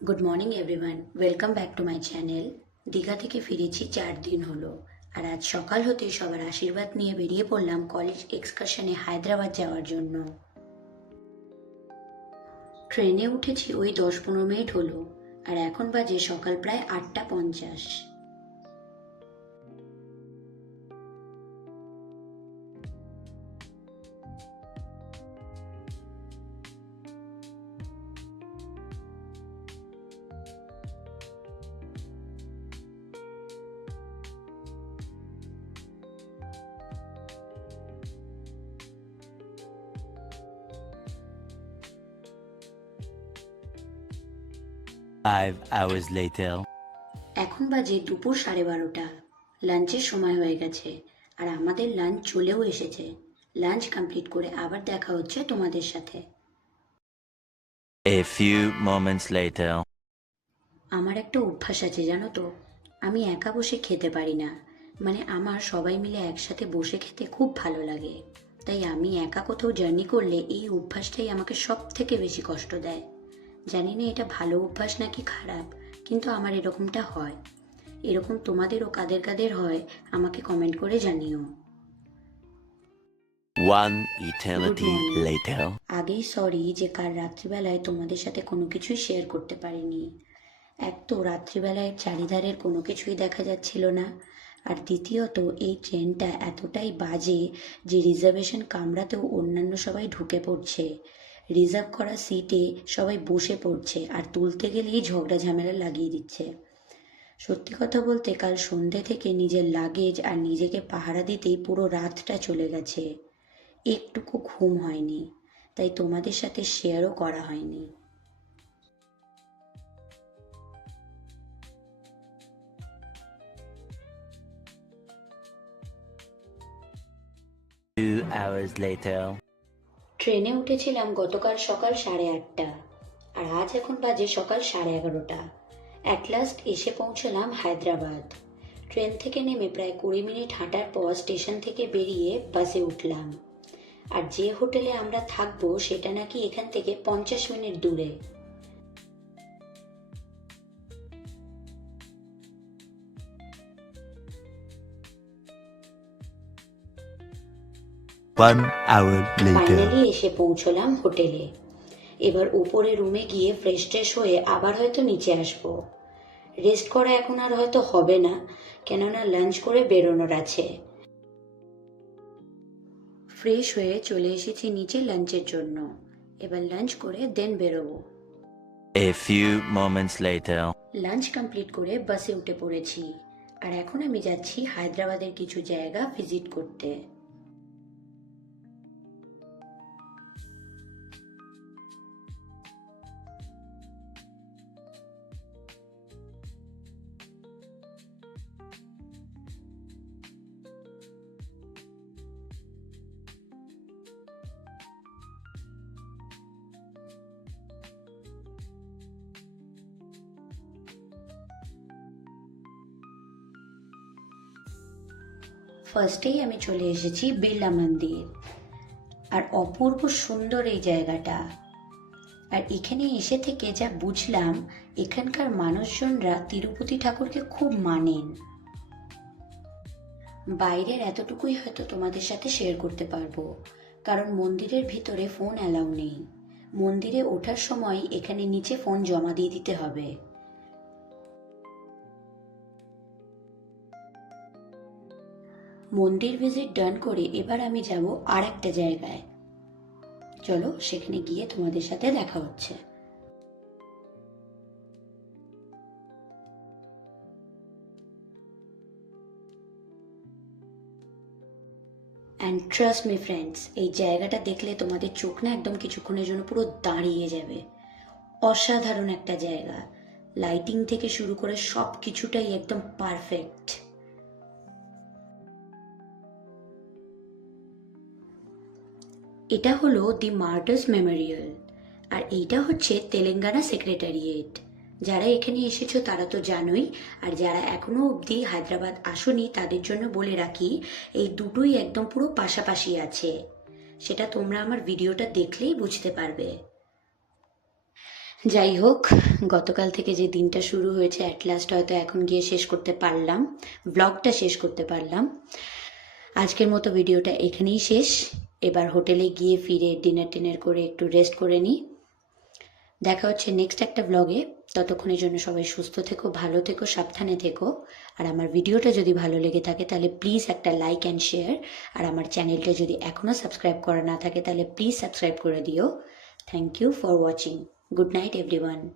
Good morning everyone, welcome back to my channel. Digha থেকে ফিরেছি 4 দিন হলো, আর আজ সকাল হতে সবার আশীর্বাদ নিয়ে বেরিয়ে পড়লাম কলেজ এক্সকারশনে হায়দ্রাবাদ যাওয়ার জন্য। ট্রেনে উঠেছি ওই 10-15 মিনিট হলো, আর এখন বাজে সকাল প্রায় 8টা 50। 5 hours later. এখন বাজে দুপুর 12:30। লাঞ্চের সময় হয়ে গেছে, আর আমাদের লাঞ্চ চলেও এসেছে। লাঞ্চ কমপ্লিট করে আবার দেখা হচ্ছে তোমাদের সাথে। A few moments later. আমার একটা অভ্যাস আছে জানো তো, আমি একা বসে খেতে পারি না। মানে আমার সবাই মিলে একসাথে বসে খেতে খুব ভালো লাগে। তাই আমি একা কোথাও জার্নি করলে এই অভ্যাসটাই আমাকে সব থেকে বেশি কষ্ট দেয়। জানি না এটা ভালো অভ্যাস নাকি খারাপ, কিন্তু আমার এরকমটা হয়। এরকম তোমাদেরও কাদের কাদের হয় আমাকে কমেন্ট করে জানিও। One good eternity morning. later. আগেই সরি যে কাল রাত্রিবেলায় তোমাদের সাথে কোনো কিছুই শেয়ার করতে পারিনি। এক তো রাত্রিবেলায় চারিধারের কোনো কিছুই দেখা যাচ্ছিল না, আর দ্বিতীয়ত এই ট্রেনটা এতটাই বাজে যে রিজার্ভেশন কামরাতেও অন্যান্য সবাই ঢুকে পড়ছে। রিজার্ভ করা সিটে সবাই বসে পড়ছে, আর তুলতে গেলেই ঝগড়া ঝামেলা লাগিয়ে দিচ্ছে। সত্যি কথা বলতে কাল সন্ধ্যে থেকে নিজের লাগেজ আর নিজেকে পাহারা দিতেই পুরো রাতটা চলে গেছে। একটুকু ঘুম হয়নি, তাই তোমাদের সাথে শেয়ারও করা হয়নি। 2 hours later. ট্রেনে উঠেছিলাম গতকাল সকাল 8:30, আর আজ এখন বাজে সকাল 11:30। অ্যাট লাস্ট এসে পৌঁছলাম হায়দ্রাবাদ। ট্রেন থেকে নেমে প্রায় 20 মিনিট হাঁটার পর স্টেশন থেকে বেরিয়ে বাসে উঠলাম। আর যে হোটেলে আমরা থাকবো সেটা নাকি এখান থেকে 50 মিনিট দূরে। 1 hour later. ফাইনালি এসে পৌঁছলাম হোটেলে। এবার উপরে রুমে গিয়ে ফ্রেশ ট্রেশ হয়ে আবার হয়তো নিচে আসবো। রেস্ট করা এখন আর হয়তো হবে না, কেননা লাঞ্চ করে বেরোনোর আছে। ফ্রেশ হয়ে চলে এসেছি নিচে লাঞ্চের জন্য। এবার লাঞ্চ করে দেন বেরোবো। A few moments later. Lunch complete করে বাসে উঠে পড়েছি, আর এখন আমি যাচ্ছি হায়দ্রাবাদের কিছু জায়গা ভিজিট করতে। ফার্স্টেই আমি চলে এসেছি বিড়লা মন্দির, আর অপূর্ব সুন্দর এই জায়গাটা। আর এখানে এসে থেকে যা বুঝলাম, এখানকার মানুষজনরা তিরুপতি ঠাকুরকে খুব মানেন। বাইরের এতটুকুই হয়তো তোমাদের সাথে শেয়ার করতে পারবো, কারণ মন্দিরের ভিতরে ফোন অ্যালাউ নেই। মন্দিরে ওঠার সময় এখানে নিচে ফোন জমা দিয়ে দিতে হবে। মন্দির ভিজিট ডান করে এবার আমি যাব আর একটা জায়গায়। চলো সেখানে গিয়ে তোমাদের সাথে দেখা হচ্ছে। অ্যান্ড ট্রাস্ট মি ফ্রেন্ডস, এই জায়গাটা দেখলে তোমাদের চোখ না একদম কিছুক্ষণের জন্য পুরো দাঁড়িয়ে যাবে। অসাধারণ একটা জায়গা, লাইটিং থেকে শুরু করে সব কিছুটাই একদম পারফেক্ট। এটা হলো দি মার্টার্স মেমোরিয়াল, আর এইটা হচ্ছে তেলেঙ্গানা সেক্রেটারিয়েট। যারা এখানে এসেছো তারা তো জানোই, আর যারা এখনো অবধি হায়দ্রাবাদ আসোনি তাদের জন্য বলে রাখি, এই দুটোই একদম পুরো পাশাপাশি আছে। সেটা তোমরা আমার ভিডিওটা দেখলেই বুঝতে পারবে। যাই হোক, গতকাল থেকে যে দিনটা শুরু হয়েছে অ্যাট লাস্ট হয়তো এখন গিয়ে শেষ করতে পারলাম, ব্লগটা শেষ করতে পারলাম। আজকের মতো ভিডিওটা এখানেই শেষ। এবার হোটেলে গিয়ে ফিরে ডিনার করে একটু রেস্ট করে নিই। দেখা হচ্ছে নেক্সট একটা ব্লগে। ততক্ষণের জন্য সবাই সুস্থ থেকো, ভালো থেকো, সাবধানে থেকো। আর আমার ভিডিওটা যদি ভালো লেগে থাকে তাহলে প্লিজ একটা লাইক অ্যান্ড শেয়ার। আর আমার চ্যানেলটা যদি এখনও সাবস্ক্রাইব করা না থাকে তাহলে প্লিজ সাবস্ক্রাইব করে দিও। Thank you for watching. Good night everyone.